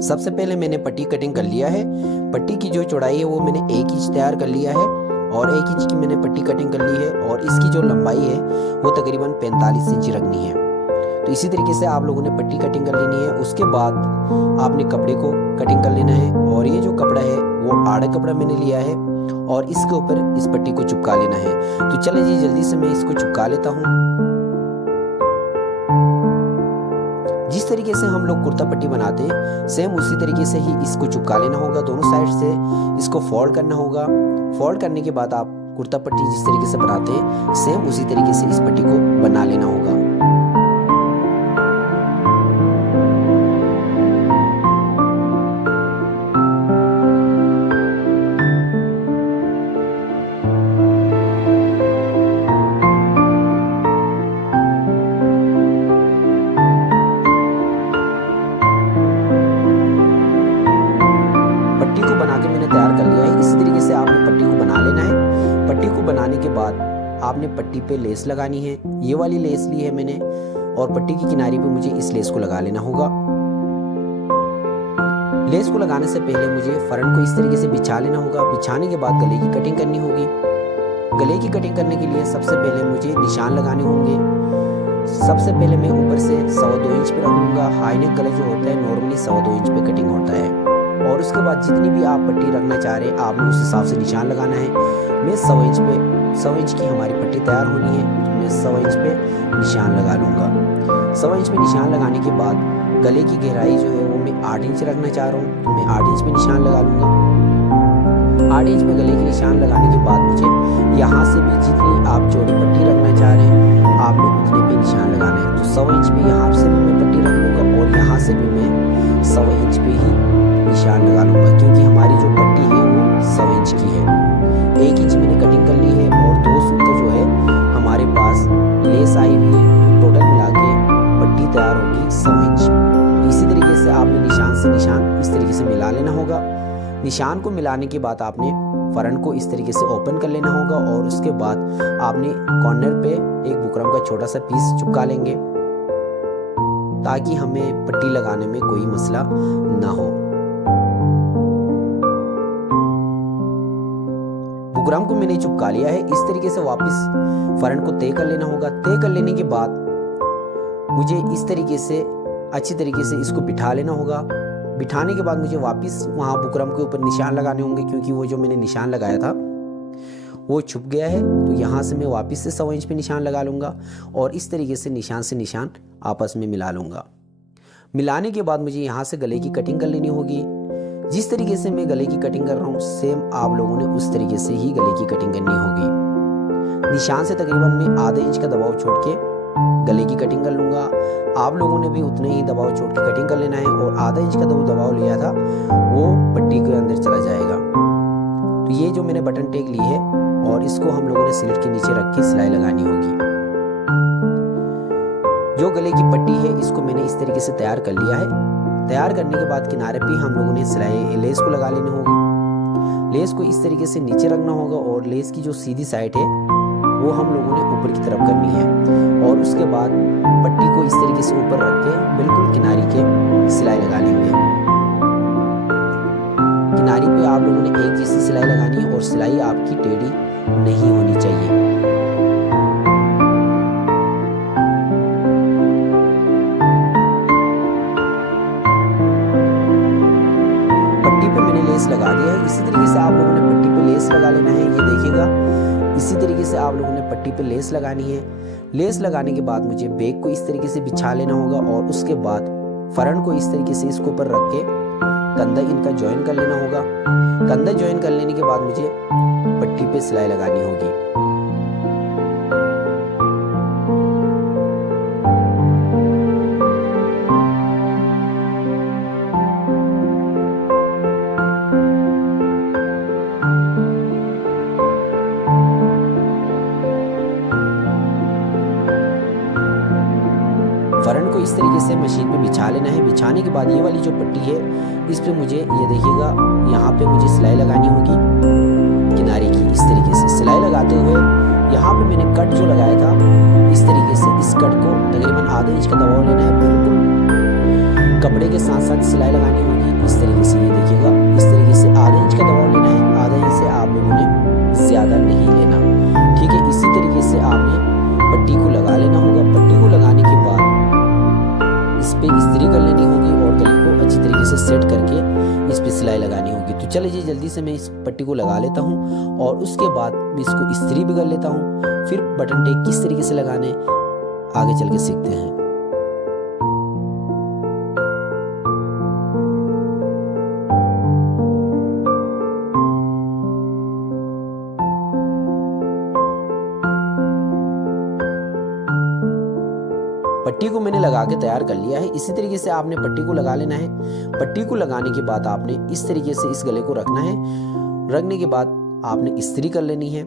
सबसे पहले मैंने पट्टी कटिंग कर लिया है। पट्टी की जो चौड़ाई है वो मैंने 1 इंच तैयार कर लिया है और 1 इंच की मैंने पट्टी कटिंग कर ली है और इसकी जो लंबाई है वो तकरीबन 45 इंच रखनी है। तो इसी तरीके से आप लोगों ने पट्टी कटिंग कर लेनी है। उसके बाद आपने कपड़े को कटिंग कर लेना है और ये जो कपड़ा है वो आड़ा कपड़ा मैंने लिया है और इसके ऊपर इस पट्टी को चिपका लेना है। तो चलिए जी जल्दी से मैं इसको चिपका लेता हूँ। जिस तरीके से हम लोग कुर्ता पट्टी बनाते हैं सेम उसी तरीके से ही इसको चिपका लेना होगा। दोनों साइड से इसको फोल्ड करना होगा। फोल्ड करने के बाद आप कुर्ता पट्टी जिस तरीके से बनाते हैं सेम उसी तरीके से इस पट्टी को बना लेना होगा। पट्टी को बना के मैंने तैयार कर लिया है। इसी तरीके से आपने पट्टी को बना लेना है। पट्टी को बनाने के बाद आपने पट्टी पे लेस लगानी है। ये वाली लेस ली है मैंने और पट्टी की किनारी पे मुझे इस लेस को लगा लेना होगा। लेस को लगाने से पहले मुझे फ्रंट को इस तरीके से बिछा लेना होगा। बिछाने के बाद गले की कटिंग करनी होगी। गले की कटिंग करने के लिए सबसे पहले मुझे निशान लगाने होंगे। सबसे पहले मैं ऊपर से 1.25 इंच पे रखूंगा। हाई नेक गला जो होता है नॉर्मली 1.25 इंच पे कटिंग होता है और उसके बाद जितनी भी आप पट्टी रखना चाह रहे हैं आपने उस हिसाब से निशान लगाना है। मैं 100 इंच की हमारी पट्टी तैयार होनी है तो मैं 100 इंच पे निशान लगा लूँगा। 100 इंच पे निशान लगाने के बाद गले की गहराई जो है वो मैं 8 इंच रखना चाह रहा हूँ तो मैं 8 इंच पे निशान लगा लूँगा। 8 इंच पे गले की निशान लगाने के बाद मुझे यहाँ से भी जितनी आप चौड़ी पट्टी रखना चाह रहे हैं आपने उतने पे निशान लगाना है। तो 100 इंच पे यहाँ से भी मैं पट्टी रख लूँगा और यहाँ से भी मैं 100 इंच पे ही निशान लगा लूँगा क्योंकि हमारी जो पट्टी है वो 100 इंच की है। 1 इंच मैंने कटिंग कर ली है और 2 सूत्र जो है हमारे पास लेस आई हुई है। टोटल मिला के पट्टी तैयार होगी 100 इंच। इसी तरीके से आपने निशान से निशान इस तरीके से मिला लेना होगा। निशान को मिलाने के बाद आपने फ्रंट को इस तरीके से ओपन कर लेना होगा और उसके बाद आपने कॉर्नर पे एक बुकरम का छोटा सा पीस चिपका लेंगे ताकि हमें पट्टी लगाने में कोई मसला ना हो। बुकरम को मैंने चिपका लिया है। इस तरीके से वापस फ्रंट को तय कर लेना होगा। तय कर लेने के बाद मुझे इस तरीके से अच्छी तरीके से इसको बिठा लेना होगा। बिठाने के बाद मुझे वापस वहाँ बुकरम के ऊपर निशान लगाने होंगे क्योंकि वो जो मैंने निशान लगाया था वो छुप गया है। तो यहाँ से मैं वापस से 100 इंच पे निशान लगा लूँगा और इस तरीके से निशान आपस में मिला लूँगा। मिलाने के बाद मुझे यहाँ से गले की कटिंग कर लेनी होगी। जिस तरीके से मैं गले की कटिंग कर रहा हूँ सेम आप लोगों ने उस तरीके से ही गले की कटिंग करनी होगी। निशान से तकरीबन मैं आधे इंच का दबाव छोड़ के गले की कटिंग कर लूँगा। आप लोगों ने भी उतने ही दबाव छोड़ के कटिंग कर लेना है और आधा इंच का दबाव लिया था वो पट्टी के अंदर चला जाएगा। तो ये जो मैंने बटन टेक ली है और इसको हम लोगों ने स्लिट के नीचे रख के सिलाई लगानी होगी। जो गले की पट्टी है इसको मैंने इस तरीके से तैयार कर लिया है। तैयार करने के बाद किनारे पे हम लोगों ने सिलाई लेस को लगा लेनी होगी। लेस को इस तरीके से नीचे रखना होगा और लेस की जो सीधी साइड है वो हम लोगों ने ऊपर की तरफ करनी है और उसके बाद पट्टी को इस तरीके से ऊपर रख के बिल्कुल किनारी के सिलाई लगा लेंगे। किनारी पे आप लोगों ने एक जैसी सिलाई लगानी है और सिलाई आपकी टेढ़ी नहीं होनी चाहिए। पट्टी पे मैंने लेस लगा दिया है। इसी तरीके से आप लोगों ने पट्टी पे लेस लगा लेना है। ये देखिएगा इसी तरीके से आप लोगों ने पट्टी पे लेस लगानी है। लेस लगाने के बाद मुझे बैक को इस तरीके से बिछा लेना होगा और उसके बाद फ्रंट को इस तरीके से इसके ऊपर रख के कंधा इनका ज्वाइन कर लेना होगा। कंधा ज्वाइन कर लेने के बाद मुझे पट्टी पे सिलाई लगानी होगी। फ्रंट को इस तरीके से मशीन पे बिछा लेना है। बिछाने के बाद ये वाली जो पट्टी है इस पे मुझे ये देखिएगा यहाँ पे मुझे सिलाई लगानी होगी किनारे की। इस तरीके से सिलाई लगाते हुए यहाँ पे मैंने कट जो लगाया था इस तरीके से इस कट को तकरीबन आधे इंच का दबाव लेना है। बिल्कुल कपड़े के साथ साथ सिलाई लगानी होगी तो चलिए जी जल्दी से मैं इस पट्टी को लगा लेता हूँ और उसके बाद मैं इसको इस्त्री भी कर लेता हूँ। फिर बटन टेक किस तरीके से लगाने आगे चल के सीखते हैं। पट्टी को मैंने लगा के तैयार कर लिया है। इसी तरीके से आपने पट्टी को लगा लेना है। पट्टी को लगाने के बाद आपने इस तरीके से इस गले को रखना है। रखने के बाद आपने इस्त्री कर लेनी है।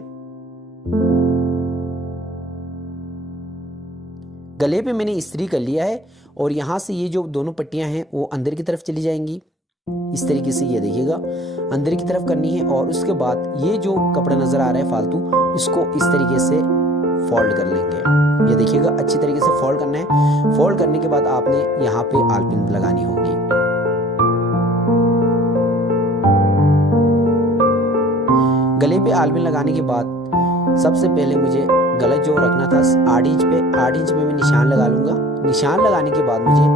गले पे मैंने इस्त्री कर लिया है और यहाँ से ये जो दोनों पट्टियां हैं वो अंदर की तरफ चली जाएंगी। इस तरीके से ये देखिएगा अंदर की तरफ करनी है। और उसके बाद ये जो कपड़ा नजर आ रहा है फालतू, इसको इस तरीके से फोल्ड कर लेंगे। ये देखिएगा अच्छी तरीके से फोल्ड करना है। फोल्ड करने के बाद आपने यहाँ पे आलपिन लगानी होगी। गले पे आलपिन लगाने के बाद सबसे पहले मुझे गला जो रखना था 8 इंच पे, 8 इंच में मैं निशान लगा लूंगा। निशान लगाने के बाद मुझे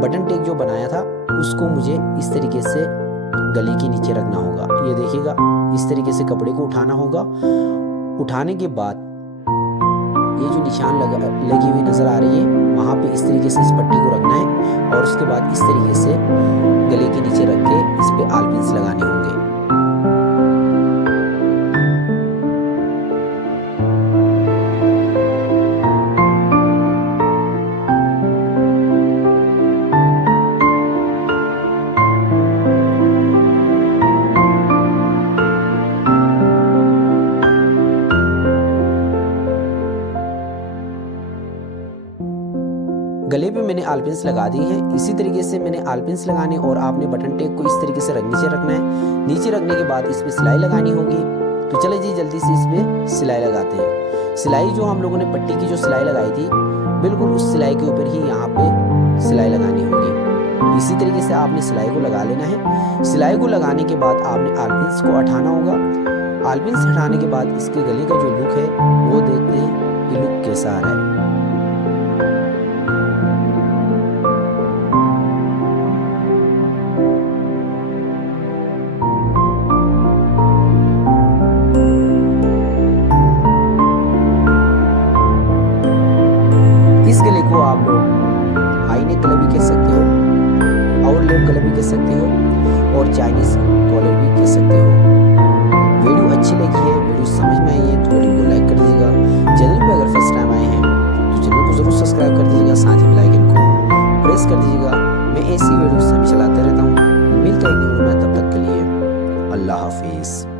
बटन टेक जो बनाया था उसको मुझे इस तरीके से गले के नीचे रखना होगा। ये देखिएगा इस तरीके से कपड़े को उठाना होगा। उठाने के बाद ये जो निशान लगी हुई नजर आ रही है वहां पे इस तरीके से इस पट्टी को रखना है और उसके बाद इस तरीके से गले के नीचे रख के इस पे आलपिन्स लगाने होंगे। गले पे मैंने आलपिन्स लगा दी हैं। इसी तरीके से मैंने आलपिन्स लगाने और आपने बटन टेक को इस तरीके से नीचे रखना है। नीचे रखने के बाद इस पे सिलाई लगानी होगी। तो चले जी जल्दी से इस पे सिलाई लगाते हैं। सिलाई जो हम लोगों ने पट्टी की जो सिलाई लगाई थी बिल्कुल उस सिलाई के ऊपर ही यहाँ पे सिलाई लगानी होगी। इसी तरीके से आपने सिलाई को लगा लेना है। सिलाई को लगाने के बाद आपने आलपिन्स को हटाना होगा। आलपिन्स हटाने के बाद इसके गले का जो लुक है वो देखते हैं कि लुक कैसा आ रहा है। इस गले को आप लोग हाई नेक गला भी कह सकते हो, आउट लेप गला भी कह सकते हो और चाइनीज कॉलर भी कह सकते हो। वीडियो अच्छी लगी है, वीडियो समझ में आई है तो वीडियो को लाइक कर दीजिएगा। चैनल पे अगर फर्स्ट टाइम आए हैं तो चैनल को जरूर सब्सक्राइब कर दीजिएगा, साथ ही बेल आइकन को प्रेस कर दीजिएगा। मैं ऐसी वीडियो हमेशा लाते रहता हूँ। मिलते हैं वीडियो में, तब तक के लिए अल्लाह हाफिज।